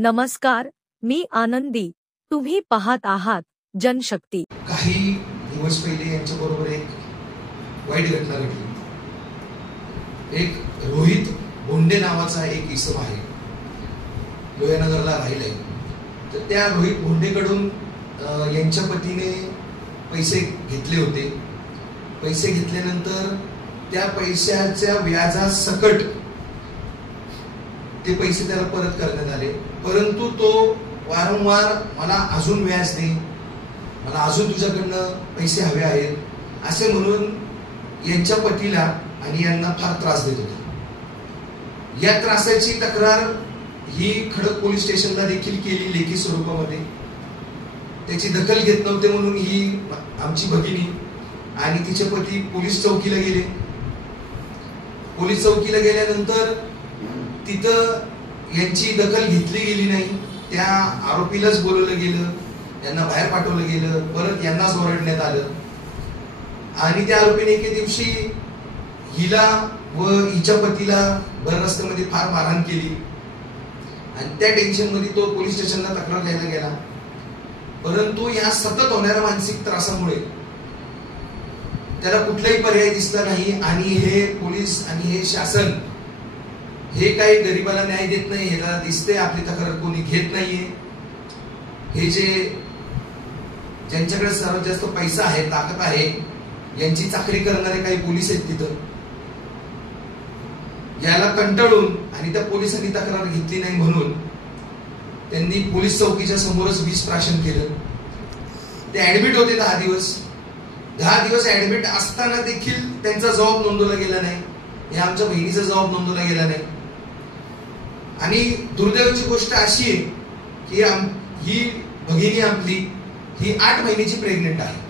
नमस्कार, मी आनंदी. तुम्ही पाहत आहात जनशक्ती. काही दिवस पहिले यांच्याबरोबर एक वाईट घटना घडली. एक रोहित भोंडे नावाचा एक इसम आहे, लोहानगरला राहिलाय. तर त्या रोहित भोंडेकडून यांच्या पतीने पैसे घेतले होते. पैसे घेतल्यानंतर त्या पैशाच्या व्याजासकट ते पैसे त्याला परत करण्यात आले. परंतु तो वारंवार मला अजून व्याज दे, मला अजून तुझ्याकडनं पैसे हवे आहेत असे म्हणून यांच्या पतीला आणि यांना फार त्रास देत होता. या त्रासाची तक्रार ही खडक पोलीस स्टेशनला देखील केली लेखी स्वरूपामध्ये. त्याची दखल घेत नव्हते म्हणून ही आमची भगिनी आणि तिचे पती पोलीस चौकीला गेले. पोलीस चौकीला गेल्यानंतर तिथं यांची दखल घेतली गेली नाही. त्या आरोपीलाच बोलवलं गेलं, त्यांना बाहेर पाठवलं गेलं, परत यांनाच ओरडण्यात आलं. आणि त्या आरोपीने एके दिवशी हिला व हिच्या पतीला भर रस्त्यामध्ये फार मारहाण केली आणि त्या टेन्शन मध्ये तो पोलीस स्टेशनला तक्रार द्यायला गेला. परंतु या सतत होणाऱ्या मानसिक त्रासामुळे त्याला कुठलाही पर्याय दिसला नाही. आणि हे पोलीस आणि हे शासन हे काही गरिबाला न्याय देत नाही, ह्याला दिसते आपली तक्रार कोणी घेत नाहीये. हे ज्यांच्याकडे सर्वात जास्त पैसा आहे, ताकद आहे, यांची चाकरी करणारे काही पोलीस आहेत तिथं, याला कंटाळून आणि त्या पोलिसांनी तक्रार घेतली नाही म्हणून त्यांनी पोलीस चौकीच्या समोरच विष प्राशन केलं. ते ऍडमिट होते 10 दिवस. 10 दिवस ऍडमिट असताना देखील त्यांचा जबाब नोंदवला गेला नाही. या आमच्या बहिणीचा जबाब नोंदवला गेला नाही. आणि दुर्दैवाची गोष्ट अशी आहे की ही भगिनी आपली ही 8 महिन्याची प्रेग्नेंट आहे.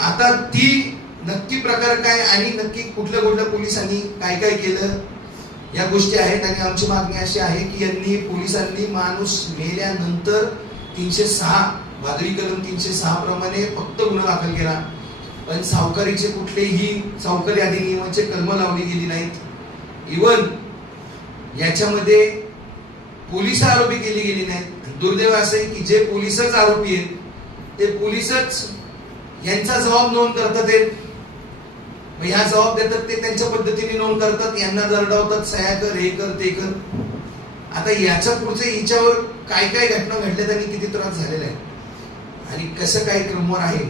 आता ती नक्की प्रकार काय आणि नक्की कुठल्या पोलिसांनी काय काय केलं या गोष्टी आहेत. आणि आमची मागणी अशी आहे की पोलिसांनी माणूस मेल्यानंतर 306 भादवी कलम 306 प्रमाणे फक्त गुन्हा दाखल केला, पण सावकारीचे कुठलेही सावकारी अधिनियमाचे कलम लावली गेली नाहीत. इव्हन याच्यामध्ये पोलीस आरोपी केली गेली नाहीत. दुर्दैव असं आहे की जे पोलीसच आरोपी आहेत ते पोलीसच यांचा जबाब नोंद करतात. ह्या जबाब देतात ते त्यांच्या पद्धतीने नोंद करतात, यांना दरडावतात, सह्या कर, हे कर, ते कर. आता याच्या पुढचे हिच्यावर काय काय घटना घडल्यात आणि किती त्रास झालेला आहे आणि कसं काय क्रमवार आहे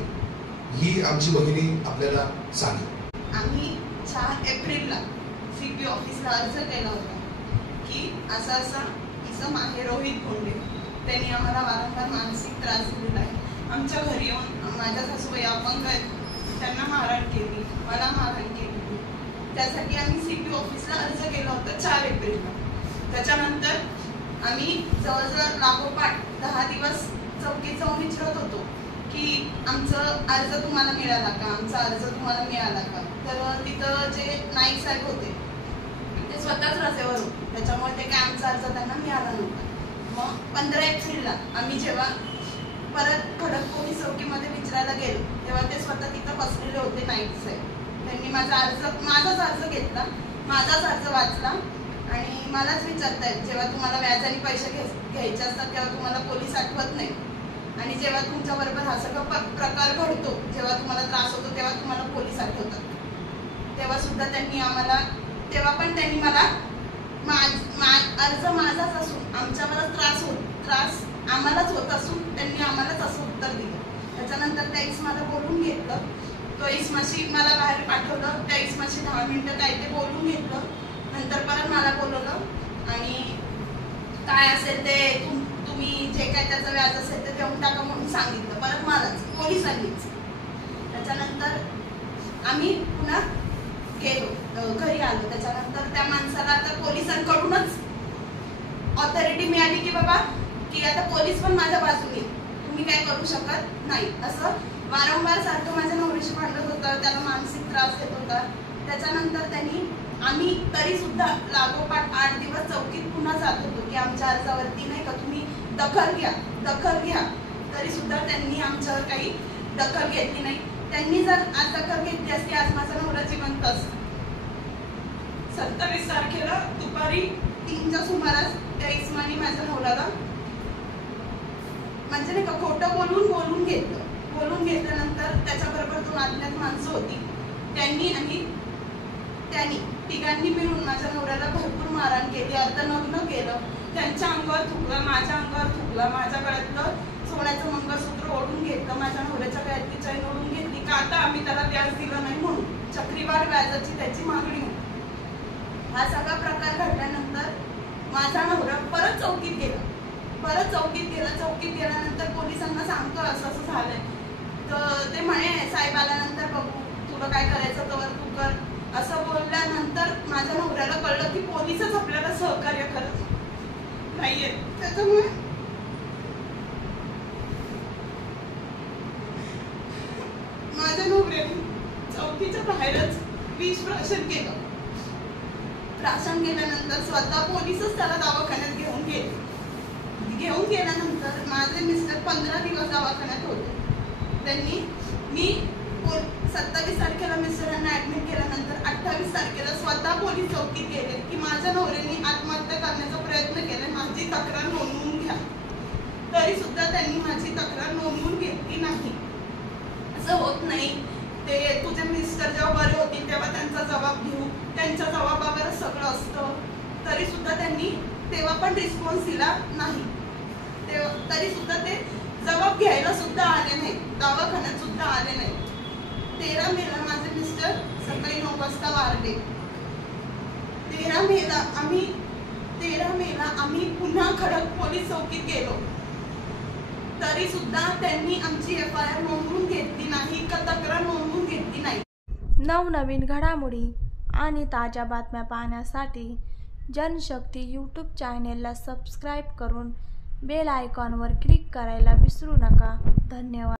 ही आमची भगिनी आपल्याला सांगेल. आम्ही 4 एप्रिलला सीपी ऑफिसला अर्ज केला होता की असा इसम आहे रोहित भोंडे, त्यांनी आम्हाला वारंवार मानसिक त्रास दिलेला आहे. आमच्या घरी येऊन माझ्या सासूबाई अपंग आहेत, त्यांना मारहाण केली, मला मारहाण केली. त्यासाठी आम्ही सीपी ऑफिसला अर्ज केला होता 4 एप्रिलला. त्याच्यानंतर आम्ही जवळजवळ लागोपाठ 10 दिवस चौकीत जाऊन विचारत होतो की आमचा अर्ज तुम्हाला मिळाला का, आमचा अर्ज तुम्हाला मिळाला का. तर तिथं जे नाईक साहेब होते ते स्वतःच रजेवर होते, त्याच्यामुळे ते काय आमचा अर्ज त्यांना मिळाला नव्हता. मग 15 एप्रिलला आम्ही जेव्हा परत खडक पोलीस चौकीमध्ये विचारायला गेलो तेव्हा ते स्वतः तिथं बसलेले होते नाईक साहेब. त्यांनी माझाच अर्ज घेतला, माझाच अर्ज वाचला आणि मलाच विचारतायत जेव्हा तुम्हाला व्याजाने पैसे घ्यायचे असतात तेव्हा तुम्हाला पोलीस आठवत नाही आणि जेव्हा तुमच्या बरोबर हा सगळा प्रकार घडतो, जेव्हा तुम्हाला त्रास होतो तेव्हा तुम्हाला पोलीस आठवतात. तेव्हा पण त्यांनी मला अर्ज माझाच असून आमच्यावरच त्रास आम्हालाच होत असून त्यांनी आम्हालाच असं उत्तर दिलं. त्याच्यानंतर त्या इस्माला बोलून घेतलं, तो इस्माशी मला बाहेर पाठवलं, त्या इस्माशी 10 मिनिटं काय ते बोलून घेतलं. नंतर परत मला बोलवलं आणि काय असेल ते तुम्ही जे काय त्याचं व्याज असेल ते देऊन टाका म्हणून सांगितलं, परत मलाच पोलिसांनीच. त्याच्यानंतर आम्ही पुन्हा गेलो, घरी आलो. त्याच्यानंतर त्या माणसाला आता पोलिसांकडूनच ऑथॉरिटी मिळाली की बाबा की आता पोलीस पण माझ्या बाजूने, तुम्ही काय करू शकत नाही असं वारंवार सारखं माझ्या नवरीशी भांडत होतं, त्याला मानसिक त्रास देत होता. त्याच्यानंतर आम्ही तरी सुद्धा लागोपाठ 8 दिवस चौकीत पुन्हा जात होतो की आमच्या अर्जावरती नाही का तुम्ही दखल घ्या. तरी सुद्धा त्यांनी आमच्यावर काही दखल घेतली नाही. त्यांनी जर आज दखल घेतली असती आज माझा नवरा जिवंत असता. 27 तारखेला दुपारी 3च्या सुमारास त्या इस्मानी माझ्या नवऱ्याला म्हणजे नाही का खोटं बोलून घेतल्यानंतर त्याच्याबरोबर 2 अज्ञात माणसं होती, त्यांनी तिघांनी मिळून माझ्या नवऱ्याला भरपूर मारहाण केली, अर्धनग्न केलं, त्यांच्या अंगावर थुकलं, माझ्या अंगावर थुकलं, माझ्या गळ्यातलं सोन्याचं मंगळसूत्र ओढून घेतलं, माझ्या नवऱ्याच्या गळ्यातली चैन ओढून घेतली का आता आम्ही त्याला व्याज दिलं नाही म्हणून, चक्रीवाढ व्याजाची त्याची मागणी होती. हा सगळा प्रकार घडल्यानंतर माझा नवरा परत चौकीत गेला. चौकीत गेल्यानंतर पोलिसांना सांगतो असं असं झालंय, तर ते म्हणे साहेब आल्यानंतर बघू, तुला काय करायचं तर तू कर. असं बोलल्यानंतर माझ्या नवऱ्याला कळलं की पोलीसच आपल्याला सहकार्य करत नाहीये. त्याच्यामुळे माझ्या नवऱ्याने चौकीच्या बाहेरच विष प्राशन केलं. प्राशन केल्यानंतर स्वतः पोलीसच त्याला दवाखान्यात घेऊन गेल्यानंतर माझे मिस्टर 15 दिवस दवाखान्यात होते. मी 27 तारखेला मिस्टरांना ऍडमिट केल्यानंतर 28 तारखेला स्वतः पोलीस चौकीत गेले की माझ्या नवऱ्याने आत्महत्या करण्याचा प्रयत्न केला, माझी तक्रार नोंदवून घ्या. तरी सुद्धा त्यांनी माझी तक्रार नोंदवून घेतली नाही. असं होत नाही, ते तुझे मिस्टर जेव्हा बरे होतील तेव्हा त्यांचा जबाब घेऊ, त्यांच्या जबाबावर सगळं असतं. तरी सुद्धा त्यांनी तेव्हा पण रिस्पॉन्स दिला नाही. तरी सुद्धा ते जबाब घ्यायला सुद्धा आले नाही, दवाखान्यात सुद्धा आले नाही. 13 मेला माझे मिस्टर सकाळी 9 वाजता वारले. 13 मेला आम्ही पुन्हा खडक पोलीस चौकीत गेलो, तरी सुद्धा त्यांनी आमची FIR नोंदवून घेतली नाही का तक्रार नोंदवून घेतली नाही. नवनवीन घडामोडी आणि ताज्या बातम्या पाहण्यासाठी जनशक्ती यूट्यूब चॅनेलला सबस्क्राईब करून बेल आयकॉनवर क्लिक करायला विसरू नका. धन्यवाद.